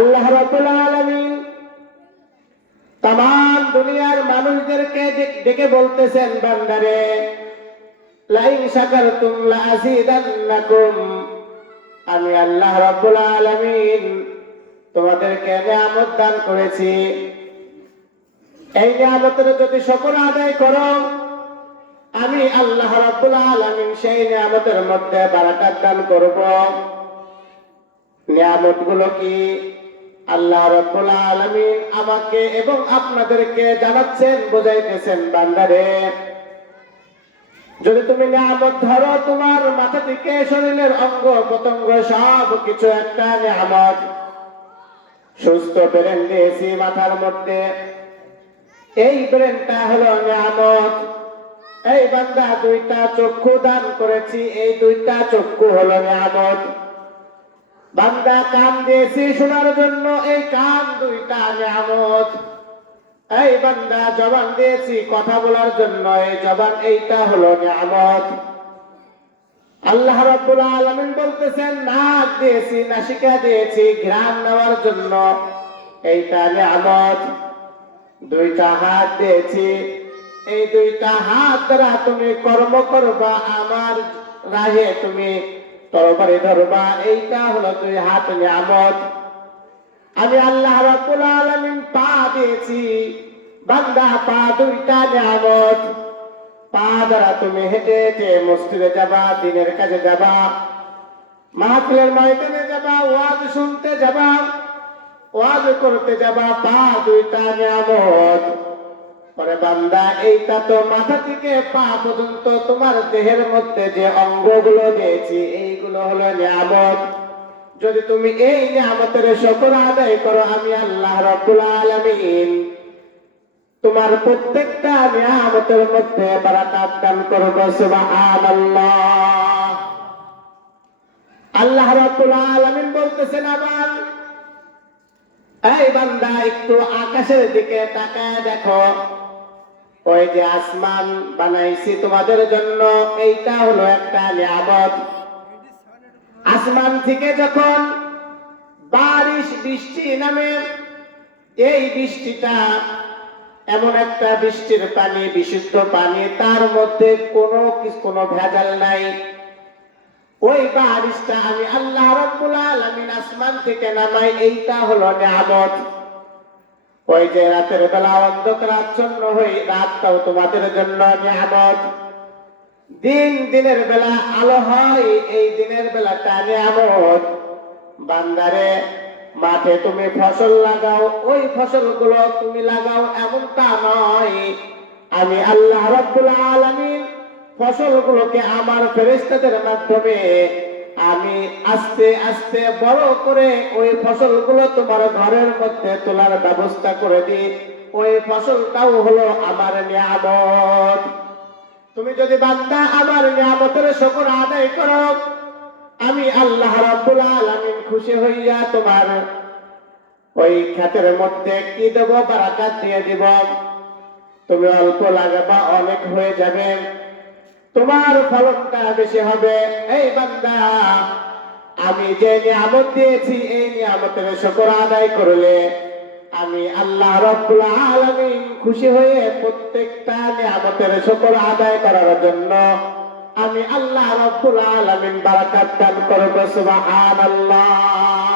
আল্লাহ রাব্বুল আলামিন तमाम দুনিয়ার মানুষদেরকে ডেকে বলতেছেন, বান্দারে লাইন শাকারতুম লাযীদান্নাকুম, আমি আল্লাহ রাব্বুল আলামিন তোমাদেরকে নিয়ামত দান করেছি। এই নিয়ামতের যদি শুকর আদায় করো, আমি আল্লাহ রাব্বুল আলামিন সেই নিয়ামতের মধ্যে বারাকাত দান করব। নিয়ামতগুলো কি? আল্লাহ রাব্বুল আলামিন আমাকে এবং আপনাদেরকে জানাচ্ছেন, বোঝাইতেছেন, বান্দারে যদি তুমি নিয়ামত ধরো, তোমার মাথা থেকে শরীরের অঙ্গ প্রত্যঙ্গ সব কিছু একটা নিয়ামত। সুস্থ ব্রেন দিয়েছি মাথার মধ্যে, এই ব্রেনটা হলো নিয়ামত। এই বান্দা দুইটা চক্ষু দান করেছি, এই দুইটা চক্ষু হলো নিয়ামত। বান্দা কান দিয়েছি শোনার জন্য, এই কান দুইটা নিয়ামত। এই বান্দা জবান দিয়েছি কথা বলার জন্য, এই জবান এইটা হলো নিয়ামত। আল্লাহ রাব্বুল আলামিন বলতেছেন, নাক দিয়েছি, নাসিকা দিয়েছি ঘ্রাণ নেওয়ার জন্য, এইটা নিয়ামত। দুইটা হাত দিয়েছি, এই দুইটা হাত দ্বারা তুমি কর্ম করবা, আমার রাহে তুমি তরবারি ধরবা, এইটা হলো দুই হাত নিয়ামত। আমি আল্লাহ রাব্বুল আলামিন পা দিয়েছি, বান্দা পা দুইটা নিয়ামত। পা দ্বারা তুমি হেঁটে হেঁটে মসজিদে যাবা, দিনের কাজে যাবা, মাহফিলের ময়দানে যাবা, ওয়াজ শুনতে যাবা, ওয়াজ করতে যাবা, পা দুইটা নিয়ামত। পরে বান্দা এইটা তো মাথা থেকে পা পর্যন্ত তোমার দেহের মধ্যে যে অঙ্গগুলো দিয়েছি, এইগুলো হলো নিয়ামত। যদি তুমি এই নিয়ামতের শুকর আদায় করো, আমি আল্লাহ রাব্বুল আলামিন তোমার প্রত্যেকটা নিয়ামতের মধ্যে বারাকাত দান করব। সুবহানাল্লাহ। আল্লাহ রাব্বুল আলামিন বলতেছেন আবার, এই বান্দা একটু আকাশের দিকে তাকায় দেখো, ওই যে আসমান বানাইছি তোমাদের জন্য, এইটা হলো একটা নিয়ামত। আসমান থেকে যখন বারিশ বৃষ্টি নামে, এই বৃষ্টিটা এমন একটা বৃষ্টির পানি, বিশুদ্ধ পানি, তার মধ্যে কোনো ভেজাল নাই। ওই বারিশটা আমি আল্লাহ রাব্বুল আলামিন আসমান থেকে নামাই, এইটা হলো নিয়ামত। ওই যে রাতের বেলা অন্ধকার আচ্ছন্ন হই, রাতটাও তোমাদের জন্য নিয়ামত। দিনের বেলা আলো হয়, এই দিনের বেলাটা নিয়ামত। বান্দারে মাঠে তুমি ফসল লাগাও, ওই ফসলগুলো তুমি লাগাও এমনটা নয়, আমি আল্লাহ রাব্বুল আলামিন ফসলগুলোকে আমার ফেরেশতাদের মাধ্যমে আমি আস্তে আস্তে বড় করে ওই ফসলগুলো তোমার ঘরের মধ্যে তোলার ব্যবস্থা করে দিই। ওই ফসলটাও হলো আমার নিয়ামত। তুমি যদি বান্দা আমার নিয়ামতের শুকর আদায় করো, আমি আল্লাহ রাব্বুল আলামিন খুশি হইয়া তোমার ওই ক্ষেতের মধ্যে কি দেব? বারাকাত দিয়ে দিব। তুমি অল্প লাগাবা, অনেক হয়ে যাবে, তোমার ফলনটা বেশি হবে। এই বান্দা, আমি যে নিয়ামত দিয়েছি, এই নিয়ামতের শুকর আদায় করলে আমি আল্লাহ রাব্বুল আলামিন খুশি হয়ে প্রত্যেকটা নিয়ামতের শুকর আদায় করার জন্য আমি আল্লাহ রাব্বুল আলামিন বারাকাত দান করব। সুবহানাল্লাহ।